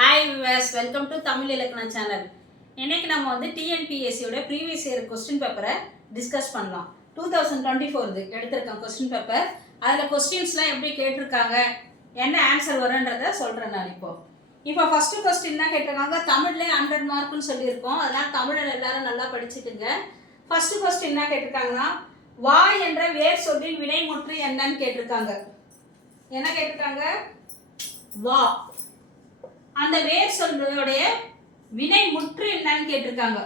Hi viewers, welcome to Tamil இலக்கண channel. இன்னைக்கு நம்ம வந்து டிஎன்பிஎஸ்சியோட ப்ரீவியஸ் இயர் கொஸ்டின் பேப்பரை டிஸ்கஸ் பண்ணலாம். 2024 எடுத்திருக்கேன் கொஸ்டின் பேப்பர். அதில் கொஸ்டின்ஸ்லாம் எப்படி கேட்டிருக்காங்க, என்ன ஆன்சர் வரும்ன்றத சொல்கிறேன் நான் இப்போ ஃபஸ்ட்டு கொஸ்டின் தான் கேட்டிருக்காங்க. தமிழ்லேயே 100 மார்க்குன்னு சொல்லியிருக்கோம். அதனால் தமிழில் எல்லாரும் நல்லா படிச்சுட்டுங்க. ஃபஸ்ட்டு கொஸ்டின் என்ன கேட்டிருக்காங்கன்னா, வா என்ற வேர் சொல்லின் வினைமுற்று என்னன்னு கேட்டிருக்காங்க. என்ன கேட்டிருக்காங்க? வா. அந்த வேர் சொல்லுடைய வினை முற்று என்னன்னு கேட்டிருக்காங்க.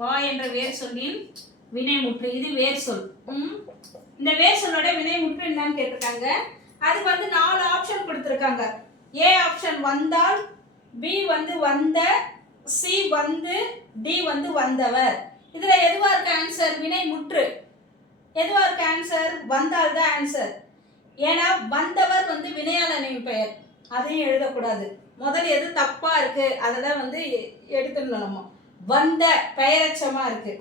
வா என்ற வேர் சொல்லின் வினை முற்று, இது வேர் சொல். இந்த வேர் சொல்லோட வினை முற்று என்னன்னு கேட்டிருக்காங்க. அதுக்கு வந்து 4 ஆப்ஷன் கொடுத்துருக்காங்க. ஏ ஆப்ஷன் வந்தால், பி வந்து வந்த, சி வந்து, டி வந்து வந்தவர். இதுல எதுவா இருக்கு ஆன்சர்? வினை முற்று. எதுவா இருக்கு ஆன்சர்? வந்தால் தான் ஆன்சர். ஏன்னா வந்தவர் வந்து வினையாளனை பெயர், அதையும் எழுதக்கூடாது. முதல்ல எது தப்பா இருக்கு அதெல்லாம் வந்து எடுத்துடணும். நம்ம வந்த பெயரச்சமா இருக்கு,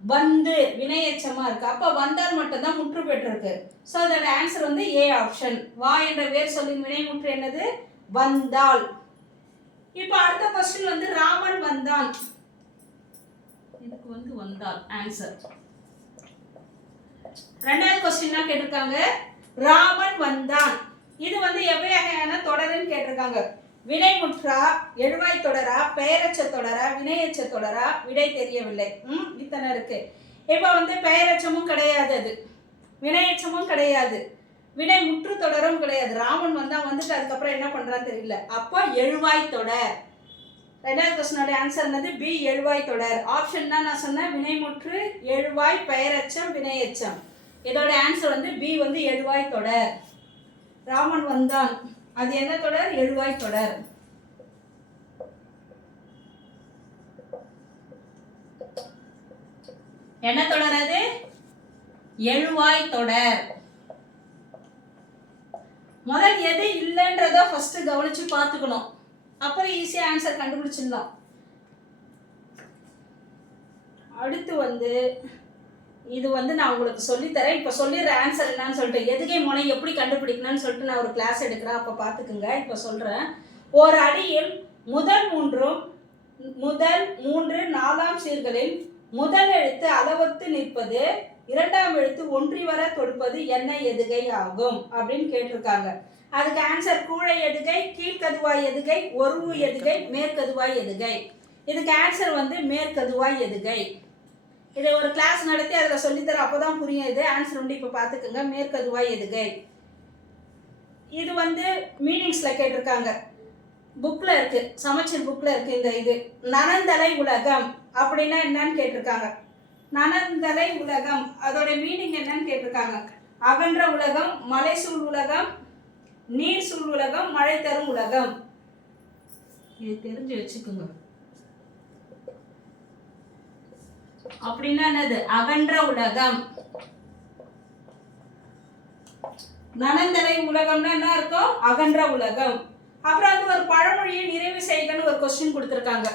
வந்து வினையச்சமா இருக்கு. அப்ப வந்தால் மட்டும்தான் முற்று பெற்றிருக்கு. ஸோ அதோட ஆன்சர் வந்து ஏ ஆப்ஷன். வா என்ற வேர் சொல்லின் வினை முற்று என்னது? வந்தால். இப்போ அடுத்த கொஸ்டின் வந்து ராமன் வந்தான். இதுக்கு வந்து வந்தால் ஆன்சர். ரெண்டாவது கொஸ்டின் தான் கேட்டிருக்காங்க. ராமன் வந்தான். இது வந்து எவ்வகையான தொடருன்னு கேட்டிருக்காங்க. வினைமுற்றா, எழுவாய் தொடரா, பெயரச்ச தொடரா, வினையச்ச தொடரா? விடை தெரியவில்லை. இத்தனை இருக்கு. இப்போ வந்து பெயரச்சமும் கிடையாது, அது வினையச்சமும் கிடையாது, வினை முற்று தொடரும் கிடையாது. ராமன் வந்தா வந்துட்டு அதுக்கப்புறம் என்ன பண்றான்னு தெரியல. அப்போ எழுவாய் தொடர். ரெண்டாவது கொஸ்டினோட ஆன்சர் என்னது? பி எழுவாய் தொடர். ஆப்ஷன் தான் நான் சொன்னேன், வினைமுற்று, எழுவாய், பெயரச்சம், வினையச்சம். இதோட ஆன்சர் வந்து பி வந்து எழுவாய் தொடர். ராமன் வந்தான், அது என்ன தொடர்? எழுவாய் தொடர். என்ன தொடர் அது? எழுவாய் தொடர். முதல் எது இல்லைன்றத ஃபர்ஸ்ட் கவனிச்சு பார்த்துக்கணும். அப்புறம் ஈஸியா ஆன்சர் கண்டுபிடிச்சிடலாம். அடுத்து வந்து இது வந்து நான் உங்களுக்கு சொல்லித்தரேன். இப்போ சொல்லிடுற ஆன்சர் என்னன்னு சொல்லிட்டு, எதுகை முனை எப்படி கண்டுபிடிக்கணும்னு சொல்லிட்டு நான் ஒரு கிளாஸ் எடுக்கிறேன், அப்போ பார்த்துக்குங்க. இப்போ சொல்கிறேன். ஒரு அடியில் முதல் 3 4ஆம் சீர்களில் முதல் எழுத்து அளவத்து நிற்பது, 2ஆம் எழுத்து ஒன்றி வர தொடுப்பது என்ன எதுகை ஆகும் அப்படின்னு கேட்டிருக்காங்க. அதுக்கு ஆன்சர் கூழை எதுகை, கீழ்கதுவாய் எதுகை, ஒருவு எதுகை, மேற்கதுவாய் எதுகை. இதுக்கு ஆன்சர் வந்து மேற்கதுவாய் எதுகை. இதை ஒரு கிளாஸ் நடத்தி அதில் சொல்லித்தர, அப்போதான் புரியும். இது ஆன்சர் வந்து இப்போ பார்த்துக்குங்க. மேற்கதுவாய் எதுகை. இது வந்து மீனிங்ஸில் கேட்டிருக்காங்க. புக்கில் இருக்கு, சமச்சீர் புக்கில் இருக்கு. இந்த இது நனந்தலை உலகம் அப்படின்னா என்னன்னு கேட்டிருக்காங்க. நனந்தலை உலகம் அதோட மீனிங் என்னன்னு கேட்டிருக்காங்க. அகன்ற உலகம், மலை சூழ் உலகம், நீர் சூழ் உலகம், மழை தரும் உலகம். இது தெரிஞ்சு வச்சுக்கோங்க. அப்படின்னா என்னது? அகன்ற உலகம். நனந்தலை உலகம்னா என்ன இருக்கும்? அகன்ற உலகம். அப்புறம் வந்து ஒரு பழமொழியை நிறைவு செய்கன்னு ஒரு கொஸ்டின் கொடுத்திருக்காங்க.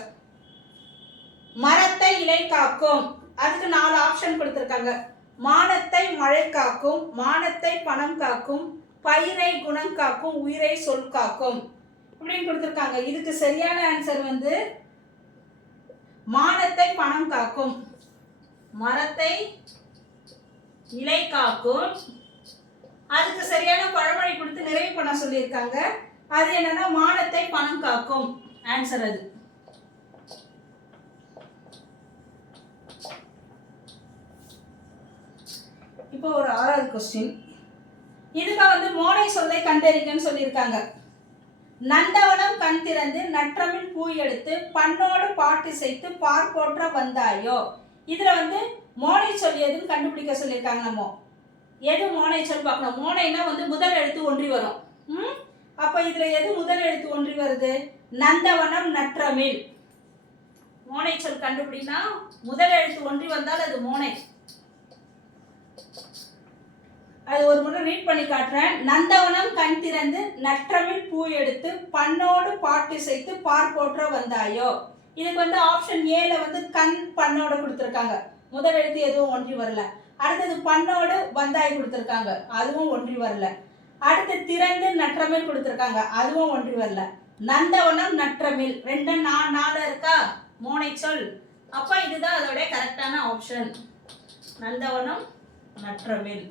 மரத்தை இலை காக்கும், அதுக்கு 4 ஆப்ஷன் கொடுத்திருக்காங்க. மானத்தை மழை காக்கும், மானத்தை பணம் காக்கும், பயிரை குணம் காக்கும், உயிரை சொல் காக்கும் அப்படின்னு கொடுத்திருக்காங்க. இதுக்கு சரியான ஆன்சர் வந்து மானத்தை பணம் காக்கும். மரத்தை இலை காக்கும், அதுக்கு சரியான பழமொழி கொடுத்து நிறைவு பண்ண சொல்லியிருக்காங்க. அது என்னன்னா மானத்தை பணம் காக்கும் ஆன்சர் அது. இப்போ ஒரு 6வது கொஸ்டின். இதுக்கு வந்து மோனை சொல்லை கண்டறிக்கன்னு சொல்லியிருக்காங்க. நந்தவனம் கண் திறந்து நற்றமிழ் பூ எடுத்து பண்ணோடு பாட்டு செய்து பார் போற்ற வந்தாயோ. இதுல வந்து மோனை சொல் எதுன்னு கண்டுபிடிக்க சொல்லியிருக்காங்க. நம்ம எது மோனை சொல் பார்க்கணும். மோனைனா வந்து முதல் எழுத்து ஒன்றி வரும். அப்ப இதுல எது முதல் எழுத்து ஒன்றி வருது? நந்தவனம் நற்றமிழ். மோனை சொல் கண்டுபிடினா முதல் எழுத்து ஒன்றி வந்தால் அது மோனை. அது ஒரு முறை ரீட் பண்ணி காட்டுறேன். நந்தவனம் கண் திறந்து நற்றமிழ் பூ எடுத்து பண்ணோடு பாட்டு செய்து பார் போற்ற வந்தாயோ. இதுக்கு வந்து ஆப்ஷன் ஏல வந்து கண் பண்ணோட கொடுத்துருக்காங்க. முதல் எழுத்து எதுவும் ஒன்றி வரல. அடுத்தது பண்ணோடு வந்தாய் கொடுத்துருக்காங்க, அதுவும் ஒன்றி வரல. அடுத்து திறந்து நற்றமிழ் கொடுத்துருக்காங்க, அதுவும் ஒன்றி வரல. நந்தவனம் நற்றமிழ் ரெண்டு நாலு இருக்கா, மோனை சொல். அப்போ இதுதான் அதோட கரெக்டான ஆப்ஷன், நந்தவனம் நற்றமிழ்.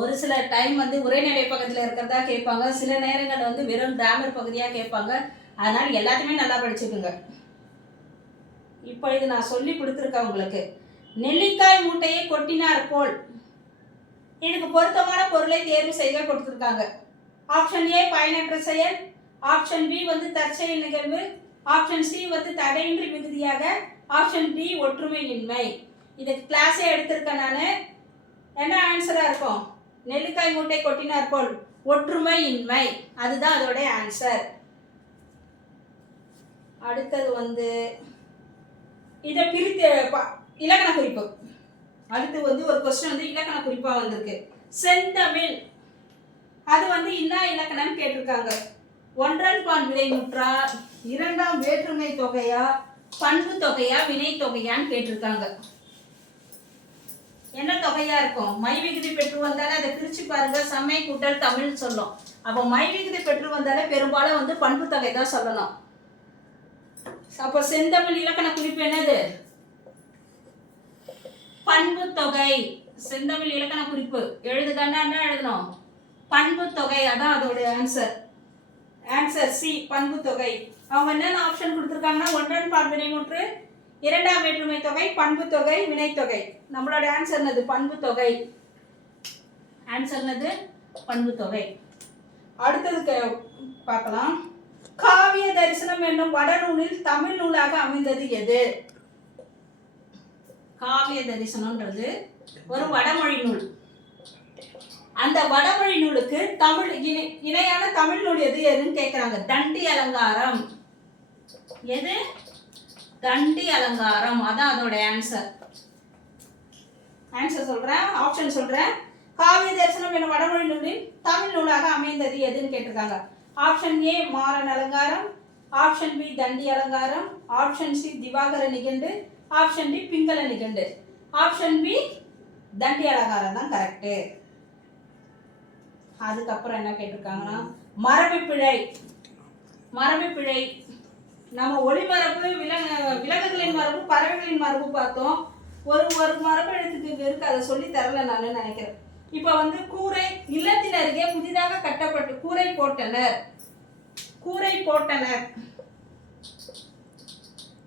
ஒரு சில டைம் வந்து உரைநடை பக்கத்தில் இருக்கிறதா கேட்பாங்க, சில நேரங்கள் வந்து வெறும் கிராமர் பகுதியாக கேட்பாங்க. அதனால் எல்லாத்தையுமே நல்லா படிச்சுக்குங்க. இப்போ இது நான் சொல்லி கொடுத்துருக்கேன் உங்களுக்கு. நெல்லிக்காய் மூட்டையை கொட்டினார் போல், இதுக்கு பொருத்தமான பொருளை தேர்வு செய்ய கொடுத்துருக்காங்க. ஆப்ஷன் ஏ பயனற்ற செயல், ஆப்ஷன் பி வந்து தற்செயல் நிகழ்வு, ஆப்ஷன் சி வந்து தடையின்றி மிகுதியாக, ஆப்ஷன் டி ஒற்றுமையின்மை. இதுக்கு கிளாஸே எடுத்திருக்கேன் நான். என்ன ஆன்சராக இருக்கும்? நெல்லிக்காய் மூட்டை கொட்டினார் போல், ஒற்றுமையின்மை, அதுதான் அதோடைய ஆன்சர். அடுத்தது வந்து இதை பிரித்து இலக்கண குறிப்பு. அடுத்து வந்து ஒரு கொஸ்டின் வந்து இலக்கண குறிப்பாக வந்திருக்கு. செந்தமிழ், அது வந்து இன்னா இலக்கணம் கேட்டிருக்காங்க. ஒன்றன் பான் வினைமுற்றார், இரண்டாம் வேற்றுமை தொகையா, பண்பு தொகையா, வினை தொகையான்னு கேட்டிருக்காங்க. என்ன தொகையா இருக்கும்? மை விகுதி பெற்று வந்தாலே அதை பிரிச்சு பாருங்க, செம்மை கூட்டல் தமிழ் சொல்லும். அப்போ மை விகுதி பெற்று வந்தாலே பெரும்பாலும் வந்து பண்பு தொகை தான் சொல்லணும். அப்போ செந்தமிழ் இலக்கண குறிப்பு என்னது? பண்பு தொகை. செந்தமிழ் இலக்கண குறிப்பு எழுதுகன்னா என்ன எழுதணும்? பண்பு தொகை, அதான் அதோடைய ஆன்சர். ஆன்சர் சி, பண்பு தொகை. அவங்க என்னென்ன ஆப்ஷன் கொடுத்துருக்காங்கன்னா, ஒன்றன் பால் வினைமுற்று, இரண்டாம் வேற்றுமை தொகை, பண்பு தொகை, வினைத்தொகை. நம்மளோட ஆன்சர் என்னது? பண்பு தொகை. ஆன்சர் என்னது? பண்பு தொகை. அடுத்ததுக்கு பார்க்கலாம். காவிய தரிசனம் என்னும் வடநூலில் தமிழ் நூலாக அமைந்தது எது? காவிய தரிசனம்ன்றது ஒரு வடமொழி நூல். அந்த வடமொழி நூலுக்கு தமிழ் இணையான தமிழ் நூல் எது எதுன்னு கேட்குறாங்க. தண்டி அலங்காரம். எது? தண்டி அலங்காரம், அதான் அதோட ஆன்சர். ஆன்சர் சொல்றேன், ஆப்ஷன் சொல்றேன். காவிய தரிசனம் என்னும் வடமொழி நூலில் தமிழ் நூலாக அமைந்தது எதுன்னு கேட்டிருக்காங்க. ஆப்ஷன் ஏ மாறன் அலங்காரம், ஆப்ஷன் பி தண்டி அலங்காரம், ஆப்ஷன் சி திவாகர நிகண்டு, ஆப்ஷன் டி பிங்கள நிகண்டு. ஆப்ஷன் பி தண்டி அலங்காரம் தான் கரெக்டு. அதுக்கப்புறம் என்ன கேட்டிருக்காங்கன்னா, மரபு பிழை. மரபு பிழை நம்ம ஒளிமரபு, விலங்குகளின் மரபு, பறவைகளின் மரபு பார்த்தோம். ஒரு மரபு எழுத்துக்கு இருக்கு, அதை சொல்லி தரல நான் நினைக்கிறேன். இப்போ வந்து கூரை, இல்லத்தின் அருகே புதிதாக கட்டப்பட்டு கூரை போட்டனர். கூரை போட்டனர்,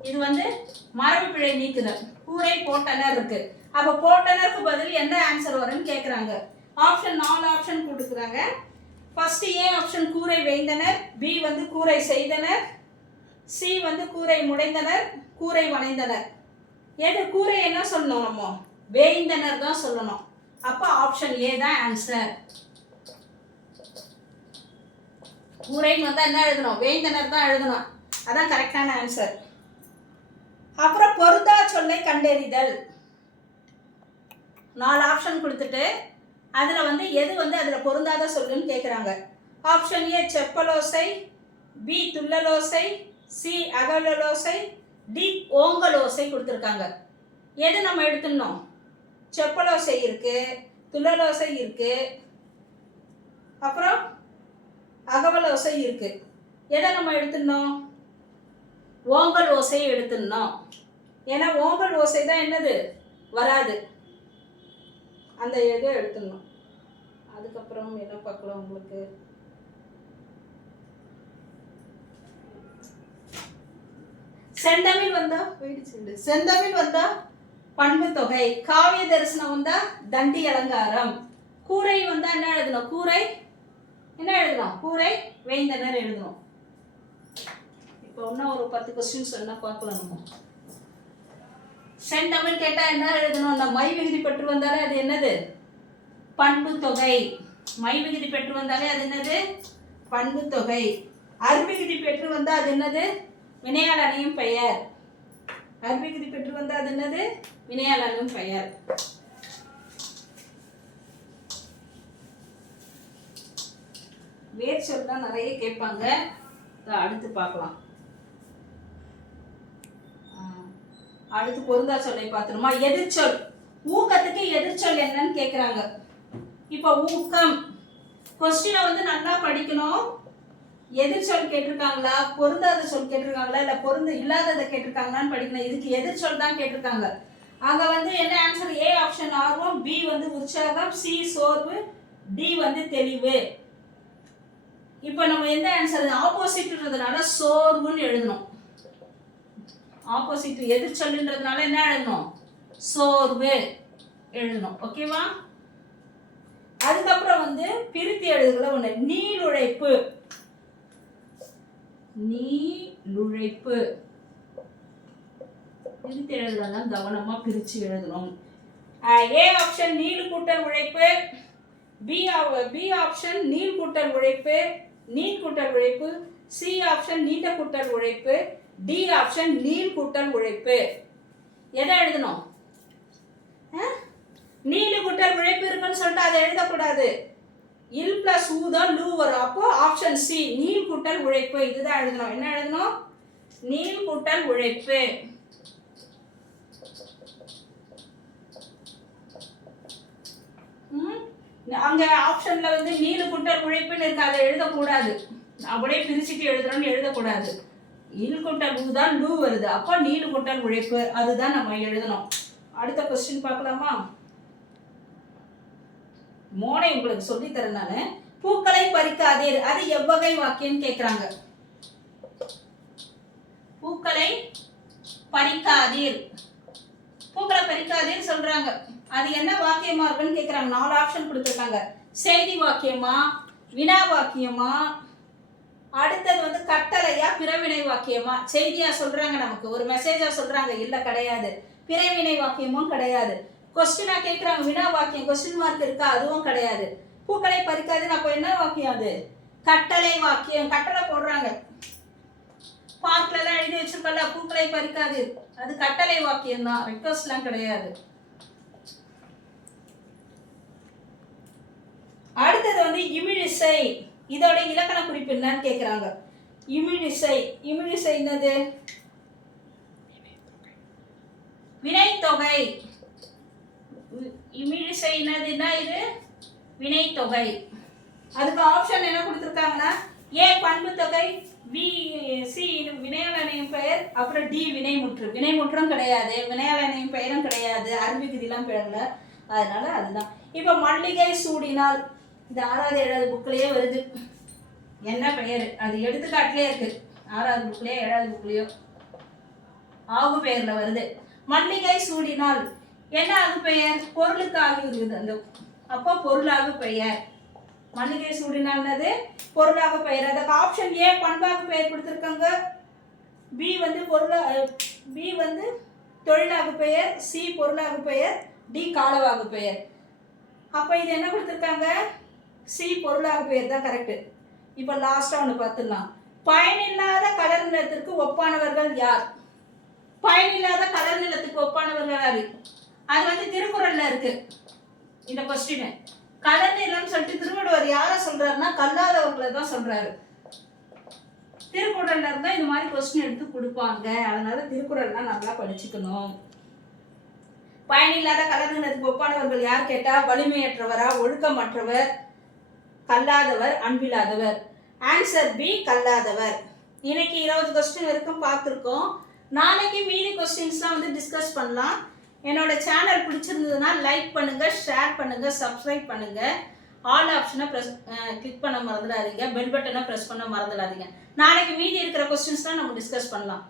இது வந்து மரபு பிழை நீக்குதல். கூரை போட்டனர் இருக்கு. அப்போ போட்டனருக்கு பதில் என்ன ஆன்சர் வரும்னு கேட்குறாங்க. ஆப்ஷன் 4 ஆப்ஷன் கொடுக்குறாங்க. ஃபர்ஸ்ட் ஏ ஆப்ஷன் கூரை வேய்ந்தனர், பி வந்து கூரை செய்தனர், சி வந்து கூரை முடைந்தனர், கூரை வளைந்தனர். எது கூரை என்ன சொல்லணும்? நம்ம வேய்ந்தனர் தான் சொல்லணும். அப்போ ஆப்ஷன் ஏ தான் ஆன்சர். கூரைன்னு வந்தால் என்ன எழுதணும்? வேய்ந்தனர் தான் எழுதணும். அதான் கரெக்டான ஆன்சர். அப்புறம் பொருந்தா சொல்லை கண்டறிதல். 4 ஆப்ஷன் கொடுத்துட்டு அதில் வந்து எது வந்து அதில் பொருந்தாத சொல்லுன்னு கேட்குறாங்க. ஆப்ஷன் ஏ செப்பலோசை, பி துள்ளலோசை, சி அகலோசை, டி ஓங்கலோசை கொடுத்துருக்காங்க. எது நம்ம எடுத்துடணும்? செப்பலோசை இருக்கு, துள்ளலோசை இருக்கு, அப்புறம் அகவலோசை இருக்கு. எதை நம்ம எடுத்துடணும்? ஓங்கல் ஓசை எடுத்துடணும். ஏன்னா ஓங்கல் ஓசை தான் என்னது வராது, அந்த இதை எடுத்துடணும். அதுக்கப்புறம் என்ன பார்க்கலாம் உங்களுக்கு? செந்தமிழ் வந்தா செந்தமிழ் வந்தா பண்பு தொகை, காவிய தரிசனம் வந்தா தண்டி அலங்காரம், கூரை வந்தா என்ன எழுதணும்? கூரை என்ன எழுதணும்? கூரை வேய்ந்தனர் எழுதணும். இப்போ இன்னும் ஒரு 10 கொஸ்டின் சொன்னா பார்க்கலாம். நம்ம செந்தமிழ் கேட்டா என்ன எழுதணும்? அந்த மை விகுதி பெற்று வந்தாலே அது என்னது? பண்பு தொகை. மை விகுதி பெற்று வந்தாலே அது என்னது? பண்பு தொகை. அருவிகுதி பெற்று வந்தா அது என்னது? வினையால் அணையும் பெயர். அருவிகுதி பெற்று வந்தா அது என்னது? வினையால் அணையும் பெயர். வேர் சொல் தான் நிறைய கேட்பாங்க. அடுத்து பார்க்கலாம். அடுத்து பொருந்தா சொல்லை பார்த்துருமா? எதிர்ச்சொல். ஊக்கத்துக்கு எதிர்ச்சொல் என்னன்னு கேட்குறாங்க. இப்போ ஊக்கம். கொஸ்டினை வந்து நல்லா படிக்கணும். எதிர் சொல் கேட்டிருக்காங்களா, பொருந்தாத சொல் கேட்டிருக்காங்களா, இல்லை பொருந்த இல்லாததை கேட்டிருக்காங்களான்னு படிக்கணும். இதுக்கு எதிர் சொல் தான் கேட்டிருக்காங்க. அங்கே வந்து என்ன ஆன்சர்? ஏ ஆப்ஷன் ஆர்வம், பி வந்து உற்சாகம், சி சோர்வு, டி வந்து தெளிவு. இப்போ நம்ம எந்த ஆன்சர்? ஆப்போசிட்ன்றதுனால சோர்வுன்னு எழுதணும். ஆப்போசிட் எதிர் சொல்லுன்றதுனால என்ன எழுதணும்? சோர்வு எழுதணும். ஓகேவா? அதுக்கப்புறம் வந்து பிரித்து எழுதுகிற ஒன்று நீளுழைப்பு. நீளுழைப்பு பிரித்து எழுதலாம், கவனமா பிரித்து எழுதணும். ஏ ஆப்ஷன் நீள் கூட்டல் உழைப்பு, பி ஆப்ஷன் நீள் கூட்டல் உழைப்பு, நீள் கூட்டல் உழைப்பு, சி ஆப்ஷன் நீண்ட கூட்டல் உழைப்பு, டி ஆப்ஷன் நீள் கூட்டல் உழைப்பு. எதை எழுதணும்? நீளு கூட்டல் உழைப்பு இருக்குன்னு சொல்லிட்டு அதை எழுதக்கூடாது. இல் பிளஸ் ஊ தான் லூ வரும். அப்போ ஆப்ஷன் சி நீள் கூட்டல் உழைப்பு இதுதான் எழுதணும். என்ன எழுதணும்? நீள் கூட்டல் உழைப்பு. அங்க ஆப்ஷன்ல வந்து நீள் கூட்டல் உழைப்புன்னு இருக்கு, அதை எழுதக்கூடாது. அப்படியே பிரிச்சுட்டு எழுதுறோம்னு எழுதக்கூடாது. இல் கூட்டல் ஊ தான் லூ வருது, அப்போ நீள் கூட்டல் உழைப்பு அதுதான் நம்ம எழுதணும். அடுத்த கொஸ்டின் பார்க்கலாமா? மோனை உங்களுக்கு சொல்லித்தரேன் நான். பூக்களை பறிக்காதீர், அது எவ்வகை வாக்கியம் கேட்கிறாங்க. பூக்களை பறிக்காதீர், பூக்களை பறிக்காதீர் சொல்றாங்க. அது என்ன வாக்கியமா இருக்குன்னு கேட்கிறாங்க. 4 ஆப்ஷன் கொடுத்துருக்காங்க. செய்தி வாக்கியமா, வினா வாக்கியமா, அடுத்தது வந்து கட்டளையா, பிறவினை வாக்கியமா. செய்தியா சொல்றாங்க, நமக்கு ஒரு மெசேஜா சொல்றாங்க, இல்ல கிடையாது. பிறவினை வாக்கியமும் கிடையாது. கொஸ்டினா கேட்குறாங்க, வினா வாக்கியம், கொஸ்டின் மார்க் இருக்கா, அதுவும் கிடையாது. பூக்களை பறிக்காதுன்னு அப்போ என்ன வாக்கியம்? அது கட்டளை வாக்கியம். கட்டளை போடுறாங்க, பார்க்லாம் எழுதி வச்சிருக்கல, பூக்களை பறிக்காது, அது கட்டளை வாக்கியம் தான், ரெக்வஸ்ட்லாம் கிடையாது. அடுத்தது வந்து இமிழிசை. இதோட இலக்கண குறிப்பு என்னன்னு கேட்குறாங்க. இமிழிசை, இமிழிசை என்னது? வினைத்தொகை. இமிழிசை என்னதுன்னா இது வினைத்தொகை. அதுக்கு ஆப்ஷன் என்ன கொடுத்துருக்காங்கன்னா, ஏ பண்பு தொகை, பி சி வினையாளனையும் பெயர், அப்புறம் டி வினைமுற்று. வினைமுற்றும் கிடையாது, வினையாளனையும் பெயரும் கிடையாது, அறிவிக்குதிலாம் பெயர்ல, அதனால அதுதான். இப்போ மல்லிகை சூடினால், இது 6வது 7வது புக்லேயே வருது. என்ன பெயர்? அது எடுத்துக்காட்டிலே இருக்கு, 6வது புக்லேயோ 7வது புக்லேயோ ஆகு பெயர்ல வருது. மல்லிகை சூடினால் என்ன ஆகு பெயர்? பொருளுக்கு ஆகி இருக்குது அந்த, அப்போ பொருளாகு பெயர். மல்லிகை சூடினால்னது பொருளாக பெயர். அதுக்கு ஆப்ஷன் ஏ பண்பாக பெயர் கொடுத்துருக்காங்க, பி வந்து பி வந்து தொழிலாகு பெயர், சி பொருளாகு பெயர், டி காலவாகு பெயர். அப்போ இது என்ன கொடுத்துருக்காங்க? சி பொருளாகு பெயர் தான் கரெக்டு. இப்போ லாஸ்ட்டாக ஒன்று பார்த்துடலாம். பயனில்லாத கடல் நிலத்திற்கு ஒப்பானவர்கள் யார்? பயனில்லாத கடல் நிலத்துக்கு ஒப்பானவர்கள் யாரு? அது வந்து திருக்குறள்ல இருக்கு இந்த கொஸ்டின். கடல் நிலம் சொல்லிட்டு திருவள்ளுவர் யாரை சொல்றாருன்னா கல்லாதவர்களை தான் சொல்றாரு. திருக்குறள்ல இருந்தா இந்த மாதிரி கொஸ்டின் எடுத்து கொடுப்பாங்க, அதனால திருக்குறள்லாம் நல்லா படிச்சுக்கணும். பயனில்லாத கடல் நிலத்துக்கு ஒப்பானவர்கள் யார் கேட்டா, வலிமையற்றவரா, ஒழுக்கமற்றவர், கல்லாதவர், அன்பில்லாதவர். Answer B கல்லாதவர். இன்னைக்கு 20 கொஸ்டின் வரைக்கும் பார்த்துருக்கோம். நாளைக்கு மீதி கொஸ்டின்ஸ்லாம் வந்து டிஸ்கஸ் பண்ணலாம். என்னோட சேனல் பிடிச்சிருந்ததுன்னா லைக் பண்ணுங்க, ஷேர் பண்ணுங்க, சப்ஸ்கிரைப் பண்ணுங்க. ஆல் ஆப்ஷனை கிளிக் பண்ண மறந்துடாதீங்க, பெல் பட்டனை ப்ரெஸ் பண்ண மறந்துடாதீங்க. நாளைக்கு மீதி இருக்கிற கொஸ்டின்ஸ்லாம் நம்ம டிஸ்கஸ் பண்ணலாம்.